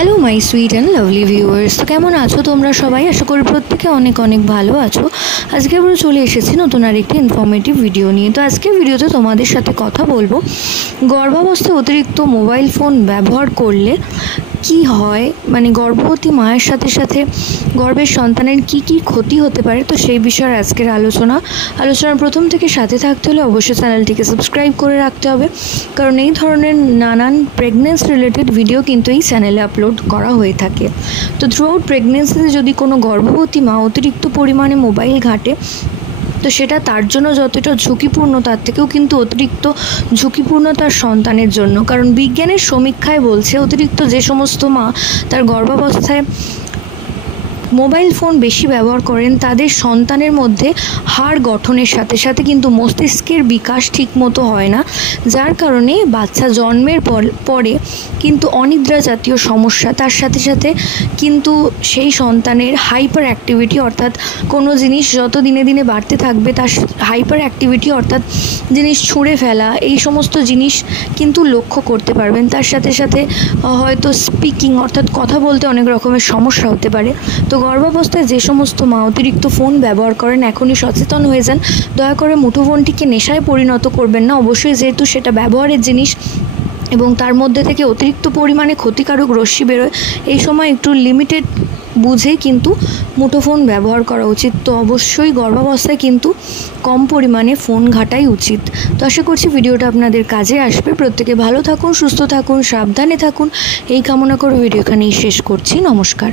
Hello my sweet and lovely viewers, তো কেমন আছো তোমরা সবাই? আশা করি প্রত্যেকে অনেক অনেক ভালো আছো। আজকে আমরা চলে এসেছি নতুন আরেকটি ইনফরমেটিভ ভিডিও নিয়ে। তো আজকের ভিডিওতে তোমাদের সাথে কথা বলবো গর্ভাবস্থায় অতিরিক্ত মোবাইল ফোন ব্যবহার করলে কি হয়, মানে গর্ভবতী মায়ের সাথে সাথে গর্ভের সন্তানের কি কি ক্ষতি হতে পারে। তো সেই বিষয়ে আজকের আলোচনার প্রথম থেকে সাথে থাকতে হলে অবশ্যই চ্যানেলটিকে সাবস্ক্রাইব করে রাখতে হবে, কারণ এই ধরনের নানান প্রেগনেন্সি রিলেটেড ভিডিও কিন্তু এই চ্যানেলে আপলোড করা হয়ে থাকে। তো থ্রু আউট প্রেগনেন্সিতে যদি কোনো গর্ভবতী মা অতিরিক্ত পরিমাণে মোবাইল ঘাঁটে, তো সেটা তার জন্য যতটা ঝুঁকিপূর্ণ তার থেকেও কিন্তু অতিরিক্ত ঝুঁকিপূর্ণ তার সন্তানের জন্য। কারণ বিজ্ঞানের সমীক্ষায় বলছে অতিরিক্ত যে সমস্ত মা তার গর্ভাবস্থায় মোবাইল ফোন বেশি ব্যবহার করেন তাদের সন্তানের মধ্যে হাড় গঠনের সাথে সাথে কিন্তু মস্তিষ্কের বিকাশ ঠিকমতো হয় না, যার কারণে বাচ্চা জন্মের পরে কিন্তু অনিদ্রা জাতীয় সমস্যা, তার সাথে সাথে কিন্তু সেই সন্তানের হাইপার অ্যাক্টিভিটি, অর্থাৎ কোনো জিনিস যত দিনে দিনে বাড়তে থাকবে তার হাইপার অ্যাক্টিভিটি অর্থাৎ জিনিস ছুঁড়ে ফেলা, এই সমস্ত জিনিস কিন্তু লক্ষ্য করতে পারবেন। তার সাথে সাথে হয়তো স্পিকিং অর্থাৎ কথা বলতে অনেক রকমের সমস্যা হতে পারে। তো গর্ভাবস্থায় যে সমস্ত মা অতিরিক্ত ফোন ব্যবহার করেন এখনই সচেতন হয়ে যান। দয়া করে মুঠোফোনটিকে নেশায় পরিণত করবেন না। অবশ্যই যেহেতু সেটা ব্যবহারের জিনিস এবং তার মধ্যে থেকে অতিরিক্ত পরিমাণে ক্ষতিকারক রশ্মি বেরোয়, এই সময় একটু লিমিটেড বুঝেই কিন্তু মুঠোফোন ব্যবহার করা উচিত। তো অবশ্যই গর্ভাবস্থায় কিন্তু কম পরিমাণে ফোন ঘাঁটাই উচিত। তো আশা করছি ভিডিওটা আপনাদের কাজে আসবে। প্রত্যেকে ভালো থাকুন, সুস্থ থাকুন, সাবধানে থাকুন, এই কামনা করে ভিডিও এখানেই শেষ করছি। নমস্কার।